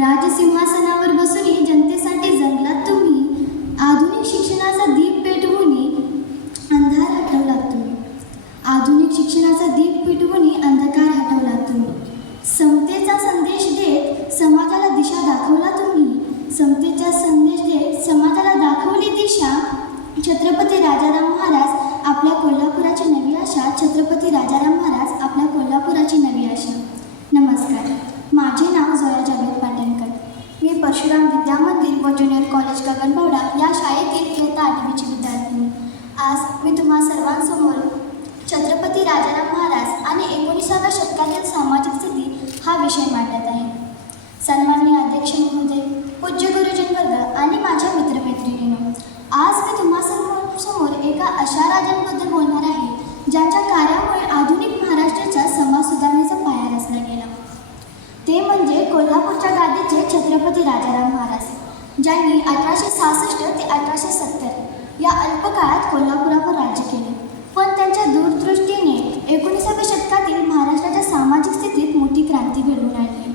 राजसिंहासनावर बसूनी जनतेसाठी जगलात तुम्ही. आधुनिक शिक्षणाचा दीप पेटवूनी अंधार हटवलात तुम्ही. आधुनिक शिक्षणाचा दीप पेटवूनी अंधकार हटवलात तुम्ही. समतेचा संदेश देत समाजाला दिशा दाखवला तुम्ही. समतेचा संदेश देत समाजाला दाखवली दिशा. छत्रपती राजाराम महाराज आपल्या कोल्हापुराची नवी आशा. छत्रपती राजाराम महाराज आपल्या कोल्हापुराची नवी आशा. नमस्कार. माझे नाव जोया जावेद पाटणकर. मी परशुराम विद्या मंदिर व ज्युनियर कॉलेज गगनबावडा या शाळेतील इयत्ता 8वीची विद्यार्थिनी. आज मी तुम्हा सर्वांसमोर छत्रपती राजाराम महाराज आणि 19व्या शतकातील सामाजिक स्थिती हा विषय मांडत आहे. सन्माननीय अध्यक्ष महोदय, पूज्य गुरुजन वर्ग आणि माझ्या मित्रमैत्रिणींनो, आज मी तुम्हा समोर एका अशा राजांबद्दल बोलणार आहे ज्यांच्या कार्यामुळे आधुनिक महाराष्ट्राच्या समाज सुधारणेचा पाया रचला गेला. ते म्हणजे कोल्हापूरच्या गादीचे छत्रपती राजाराम महाराज, ज्यांनी 1866 ते 1870 या अल्पकाळात कोल्हापुरावर राज्य केले. पण त्यांच्या दूरदृष्टीने 19व्या शतकातील महाराष्ट्राच्या सामाजिक स्थितीत मोठी क्रांती घडवून आणली.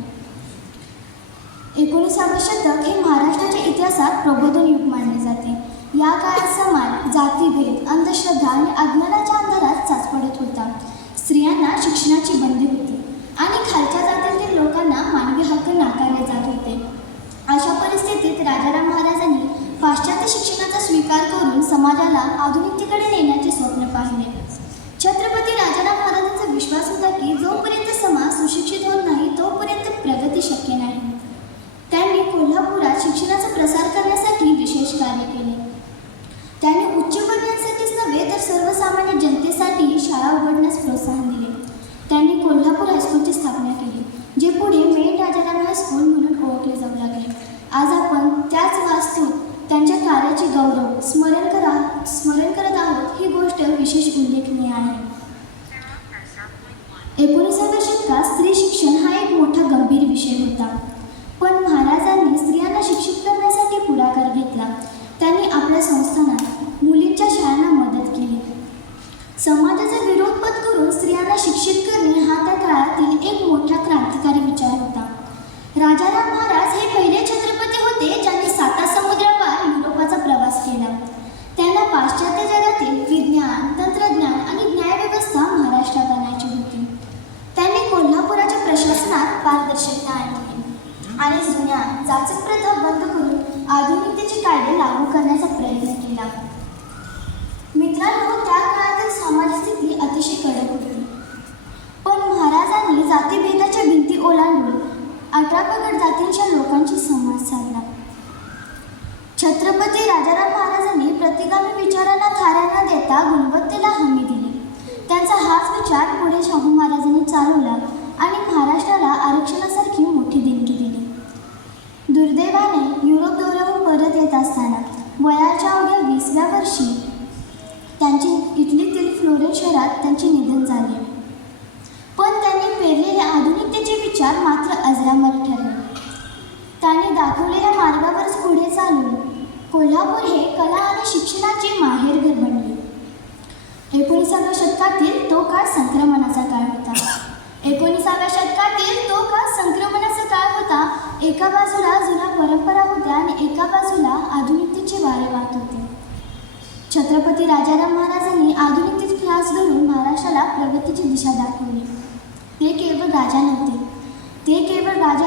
19वे शतक हे महाराष्ट्राच्या इतिहासात प्रबोधन युग मानले जाते. या काळात समाज, जातीभेद, अंधश्रद्धा आणि अज्ञानाच्या अंधारात चाचपडत होता. स्त्रियांना शिक्षणाची बंदी होती आणि खालच्या जातीतील लोकांना मानवी हक्क नाकारले जात होते. अशा परिस्थितीत राजाराम महाराजांनी पाश्चात्य शिक्षणाचा स्वीकार करून समाजाला आधुनिकतेकडे नेण्याचे स्वप्न पाहिले. छत्रपती राजाराम महाराजांचा विश्वास होता की जोपर्यंत समाज सुशिक्षित होत नाही तोपर्यंत प्रगती शक्य नाही. त्यांनी कोल्हापुरात शिक्षणाचा प्रसार करण्यासाठी विशेष कार्य केले. त्यांनी उच्चवर्णीयांसाठीच नव्हे तर सर्वसामान्य जनतेसाठी शाळा उघडण्यास प्रोत्साहन दिले. त्यांनी कोल्हापूर हायस्कूलची स्थापना केली, जे पुढे मेन राजाराम हायस्कूल म्हणून ओळखले जाऊ लागले. आज आपण त्याच वास्तूत त्यांच्या कार्याचे गौरव स्मरण करत आहोत. ही गोष्ट विशेष उल्लेखनीय आहे. 19व्या शतकात स्त्री शिक्षण हा एक मोठा गंभीर विषय होता. पण महाराजांनी स्त्रियांना शिक्षित करण्यासाठी पुढाकार घेतला. त्यांनी आपल्या संस्थानात मुलींच्या शाळांना मदत केली. समाजाचा विरोध पत्करून स्त्रियांना शिक्षित करणे हा त्या काळातील एक मोठा क्रांतिकारी विचार होता. राजाराम महाराज हे पहिले छत्रपती होते ज्यांनी 7 समुद्रापार युरोपाचा प्रवास केला. त्यांना पाश्चात्य जगातील विज्ञान, तंत्रज्ञान आणि न्यायव्यवस्था महाराष्ट्रात आणायची होती. त्यांनी कोल्हापुराच्या प्रशासनात पारदर्शकता आणली आणि जुन्या जाचक प्रथा बंद करून आधुनिकतेचे कायदे लागू करण्याचा प्रयत्न केला. मित्रांनो, त्या काळातील सामाजिक स्थिती अतिशय कडक होती. पण महाराजांनी जातीभेदाच्या भिंती ओलांडून 18 पगड जातींच्या लोकांशी संवाद साधला. छत्रपती राजाराम महाराजांनी प्रतिगामी विचारांना थारा न देता गुणवत्तेला हमी दिली. त्यांचा हाच विचार पुढे शाहू महाराजांनी चालवला आणि महाराष्ट्राला आरक्षणासारखी मोठी देणगी दिली. दुर्दैवाने युरोप दौऱ्यावरून परत येत असताना वयाच्या अवघ्या 20व्या वर्षी त्यांचे इटलीतील फ्लोरेन्स शहरात त्यांचे निधन झाले. पण त्यांनी पेरलेले आधुनिकतेचे विचार मात्र अजरामर ठरले. त्यांनी दाखवलेल्या मार्गावरच पुढे चालून कोल्हापूर हे कला आणि शिक्षणाचे माहेरघर बनले. 19व्या शतकातील तो काळ संक्रमणाचा काळ होता. 19व्या शतकातील तो काळ संक्रमणाचा काळ होता. एका बाजूला जुन्या परंपरा होत्या आणि एका बाजूला आधुनिकतेचे वारे वाहत होते. छत्रपती राजाराम महाराजांनी आधुनिकतेची ध्यास धरून महाराष्ट्राला प्रगतीची दिशा दाखवली. ते केवळ राजा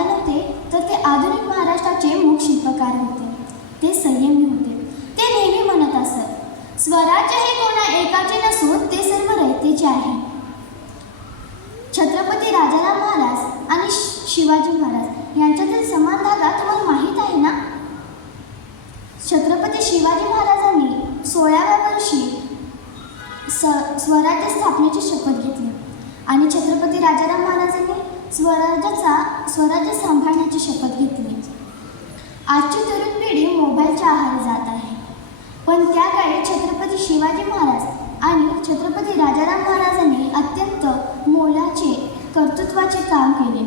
नव्हते तर ते आधुनिक महाराष्ट्राचे मूळ शिल्पकार होते. ते संयमी होते. ते नेहमी म्हणत असत, स्वराज्य हे कोणा एकाचे नसून ते सर्व रयतेचे आहे. छत्रपती राजाराम महाराज आणि शिवाजी महाराज यांच्यातील समान धागा तुम्हाला माहीत आहे ना? छत्रपती शिवाजी महाराजांनी 16व्या वर्षी स्वराज्य स्थापनेची शपथ घेतली आणि छत्रपती राजाराम महाराजांनी स्वराज्य सांभाळण्याची शपथ घेतली. आजची तरुण पिढी मोबाईलच्या आहारी जात आहे. पण त्या काळी छत्रपती शिवाजी महाराज आणि छत्रपती राजाराम महाराजांनी अत्यंत मोलाचे कर्तृत्वाचे काम केले.